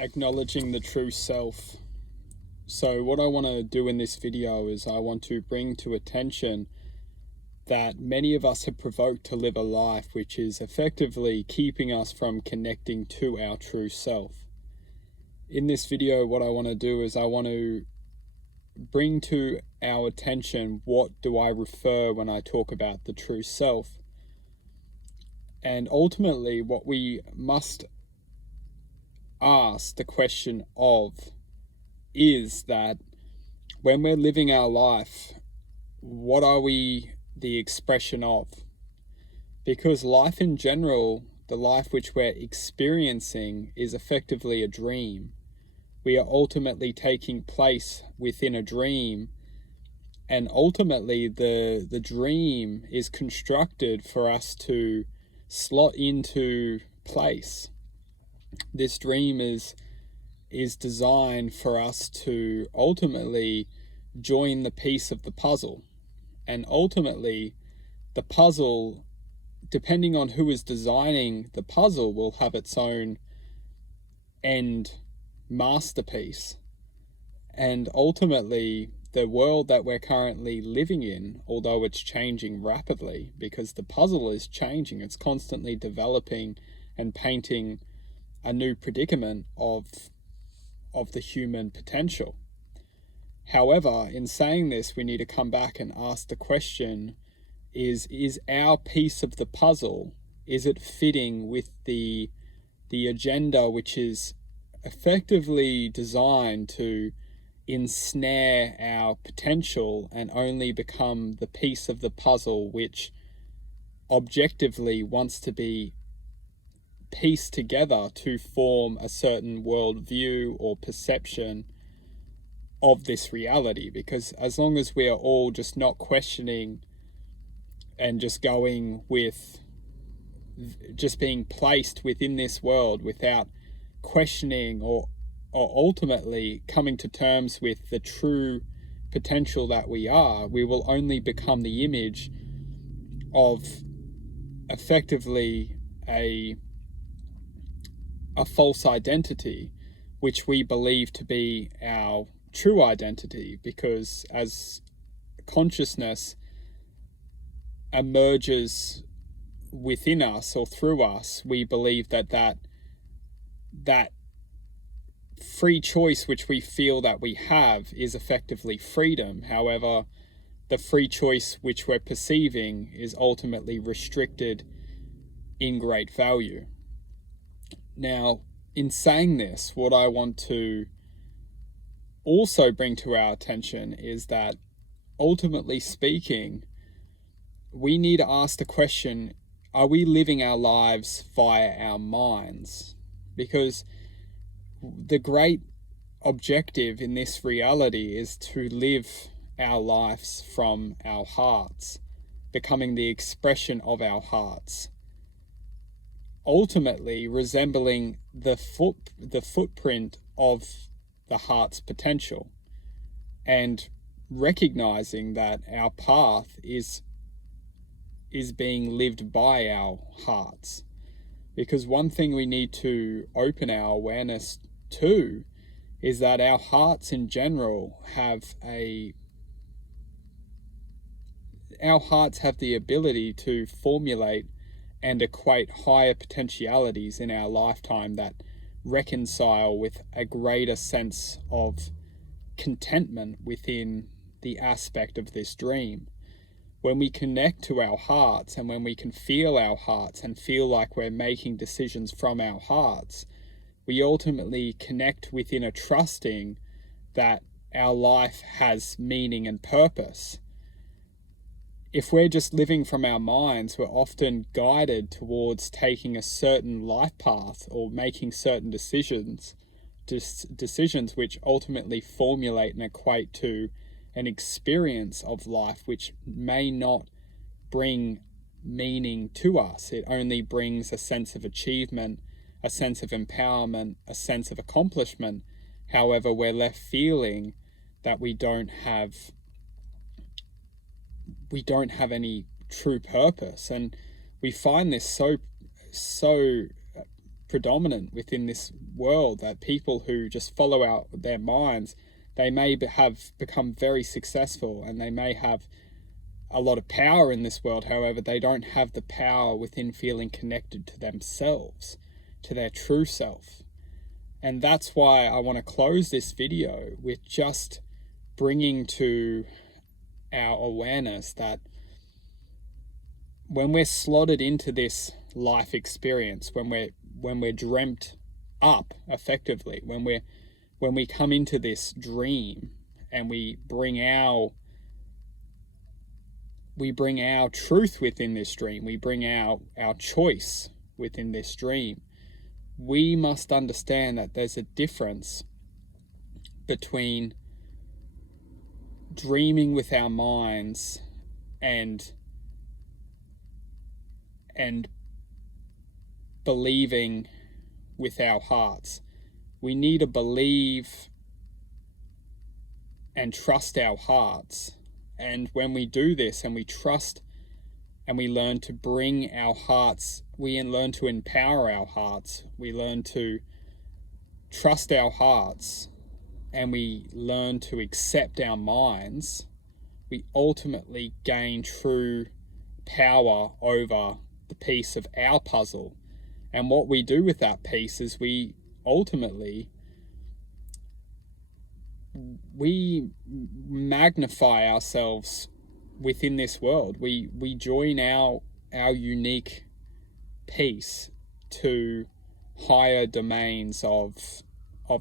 Acknowledging the true self. So what I want to do in this video is I want to bring to attention that many of us have provoked to live a life which is effectively keeping us from connecting to our true self. In this video, what I want to do is I want to bring to our attention what do I refer when I talk about the true self. And ultimately, what we must ask the question of is that when we're living our life, what are we the expression of? Because life in general, the life which we're experiencing, is effectively a dream. We are ultimately taking place within a dream, and ultimately the dream is constructed for us to slot into place. This dream is designed for us to ultimately join the piece of the puzzle. And ultimately, the puzzle, depending on who is designing the puzzle, will have its own end masterpiece. And ultimately, the world that we're currently living in, although it's changing rapidly, because the puzzle is changing, it's constantly developing and painting a new predicament of the human potential. However, in saying this, we need to come back and ask the question, is our piece of the puzzle, is it fitting with the agenda which is effectively designed to ensnare our potential and only become the piece of the puzzle which objectively wants to be pieced together to form a certain worldview or perception of this reality? Because as long as we are all just not questioning and just going with just being placed within this world without questioning or ultimately coming to terms with the true potential that we are, we will only become the image of effectively a false identity, which we believe to be our true identity. Because as consciousness emerges within us or through us, we believe that free choice which we feel that we have is effectively freedom. However, the free choice which we're perceiving is ultimately restricted in great value. Now, in saying this, what I want to also bring to our attention is that, ultimately speaking, we need to ask the question, are we living our lives via our minds? Because the great objective in this reality is to live our lives from our hearts, becoming the expression of our hearts, ultimately resembling the footprint of the heart's potential, and recognizing that our path is being lived by our hearts. Because one thing we need to open our awareness to is that our hearts in general have the ability to formulate and equate higher potentialities in our lifetime that reconcile with a greater sense of contentment within the aspect of this dream. When we connect to our hearts, and when we can feel our hearts and feel like we're making decisions from our hearts, we ultimately connect within a trusting that our life has meaning and purpose. If we're just living from our minds, we're often guided towards taking a certain life path or making certain decisions which ultimately formulate and equate to an experience of life which may not bring meaning to us. It only brings a sense of achievement, a sense of empowerment, a sense of accomplishment. However, we're left feeling that we don't have any true purpose. And we find this so predominant within this world, that people who just follow out their minds, they may have become very successful and they may have a lot of power in this world. However, they don't have the power within feeling connected to themselves, to their true self. And that's why I want to close this video with just bringing to our awareness that when we're slotted into this life experience, when we're dreamt up effectively, when we come into this dream and we bring our truth within this dream, we bring our choice within this dream, we must understand that there's a difference between dreaming with our minds and believing with our hearts. We need to believe and trust our hearts. And when we do this and we trust and we learn to bring our hearts, we learn to empower our hearts, we learn to trust our hearts, and we learn to accept our minds, we ultimately gain true power over the piece of our puzzle. And what we do with that piece is we ultimately magnify ourselves within this world. We join our unique piece to higher domains of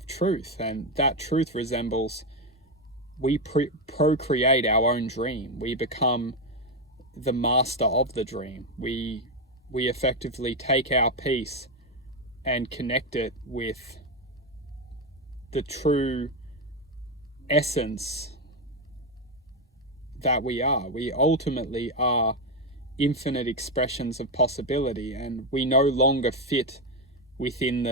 truth, and that truth resembles, we procreate our own dream. We become the master of the dream. We effectively take our piece and connect it with the true essence that we are. We ultimately are infinite expressions of possibility, and we no longer fit within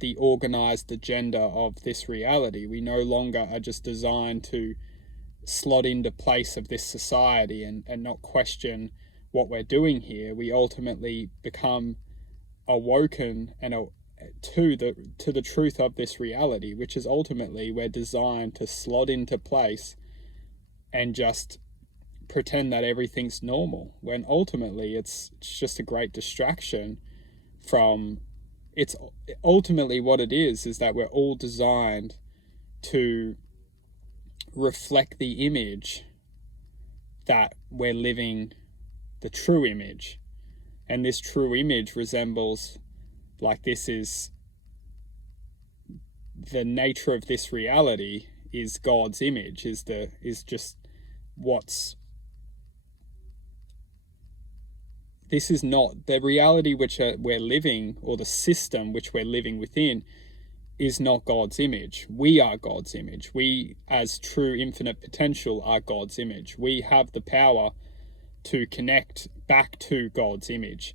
the organized agenda of this reality. We no longer are just designed to slot into place of this society and not question what we're doing here. We ultimately become awoken and to the truth of this reality, which is ultimately we're designed to slot into place and just pretend that everything's normal, when ultimately it's just a great distraction from, it's ultimately what it is that we're all designed to reflect the image that we're living, the true image. And this true image resembles, like, this is the nature of this reality, is God's image, is just what's, this is not the reality which we're living, or the system which we're living within is not God's image. We are God's image. We, as true infinite potential, are God's image. We have the power to connect back to God's image.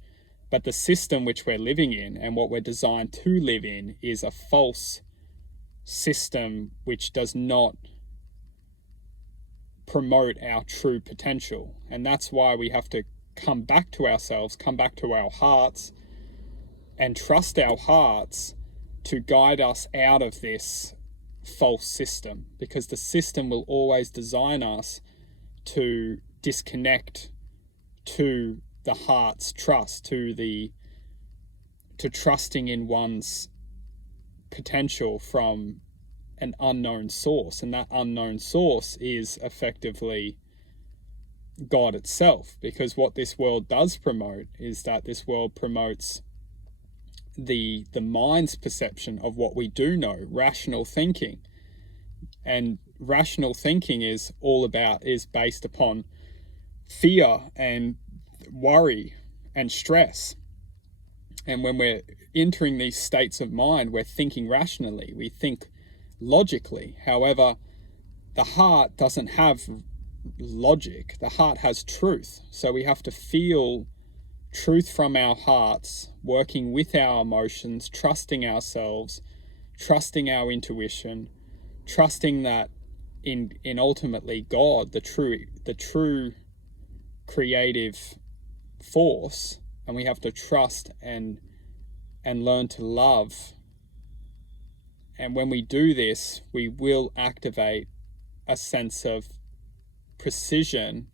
But the system which we're living in and what we're designed to live in is a false system which does not promote our true potential. And that's why we have to come back to ourselves, come back to our hearts, and trust our hearts to guide us out of this false system, because the system will always design us to disconnect to the heart's trust, to trusting in one's potential from an unknown source. And that unknown source is effectively God itself, because what this world does promote is that this world promotes the mind's perception of what we do know, rational thinking. And rational thinking is based upon fear and worry and stress. And when we're entering these states of mind, we're thinking rationally, we think logically. However, the heart doesn't have logic. The heart has truth. So we have to feel truth from our hearts, working with our emotions, trusting ourselves, trusting our intuition, trusting that in ultimately God, the true creative force. And we have to trust and and learn to love. And when we do this, we will activate a sense of precision,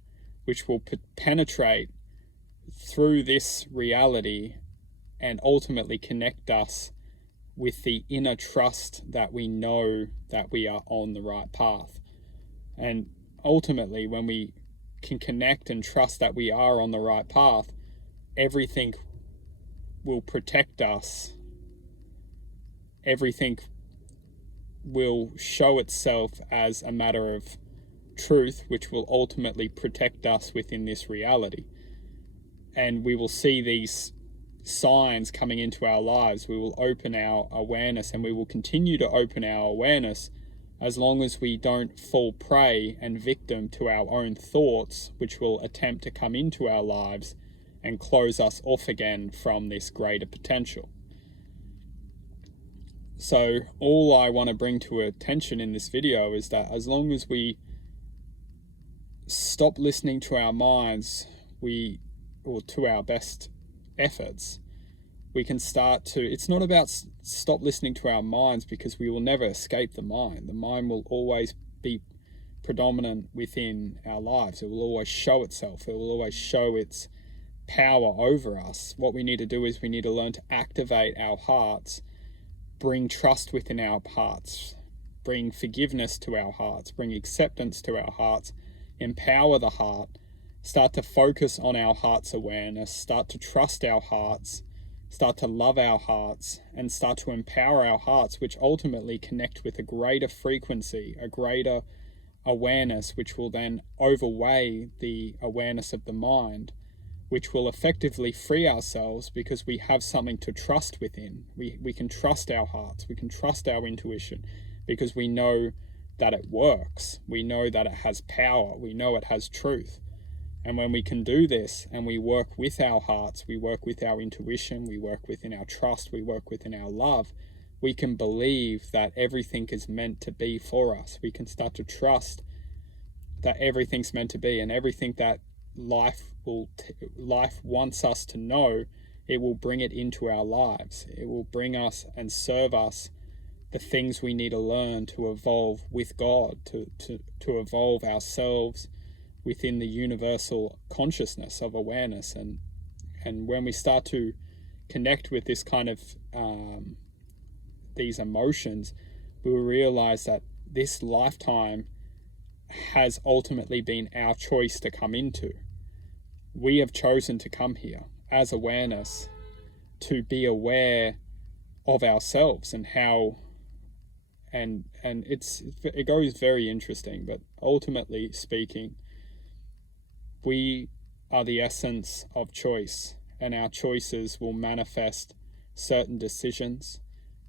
which will penetrate through this reality and ultimately connect us with the inner trust that we know that we are on the right path. And ultimately, when we can connect and trust that we are on the right path, everything will protect us. Everything will show itself as a matter of truth, which will ultimately protect us within this reality. And we will see these signs coming into our lives. We will open our awareness, and we will continue to open our awareness as long as we don't fall prey and victim to our own thoughts, which will attempt to come into our lives and close us off again from this greater potential. So all I want to bring to attention in this video is that as long as we stop listening to our minds, or to our best efforts, we can start to, it's not about stop listening to our minds, because we will never escape the mind. The mind will always be predominant within our lives. It will always show itself. It will always show its power over us. What we need to do is we need to learn to activate our hearts, bring trust within our hearts, bring forgiveness to our hearts, bring acceptance to our hearts, empower the heart, start to focus on our heart's awareness, start to trust our hearts, start to love our hearts, and start to empower our hearts, which ultimately connect with a greater frequency, a greater awareness, which will then overweigh the awareness of the mind, which will effectively free ourselves, because we have something to trust within. We can trust our hearts, we can trust our intuition, because we know that it works. We know that it has power. We know it has truth. And when we can do this, and we work with our hearts, we work with our intuition, we work within our trust, we work within our love, we can believe that everything is meant to be for us. We can start to trust that everything's meant to be, and everything that life wants us to know, it will bring it into our lives. It will bring us and serve us the things we need to learn to evolve with God, to evolve ourselves within the universal consciousness of awareness. And when we start to connect with this kind of these emotions, we will realize that this lifetime has ultimately been our choice to come into. We have chosen to come here as awareness, to be aware of ourselves and how, and it goes very interesting, but ultimately speaking, we are the essence of choice, and our choices will manifest certain decisions,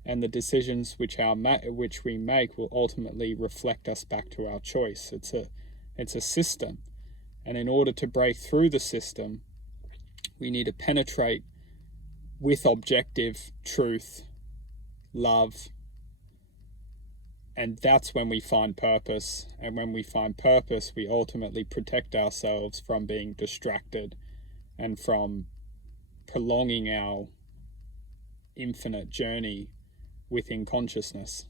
and the decisions which we make will ultimately reflect us back to our choice. It's a system, and in order to break through the system, we need to penetrate with objective truth, love, and that's when we find purpose. And when we find purpose, we ultimately protect ourselves from being distracted and from prolonging our infinite journey within consciousness.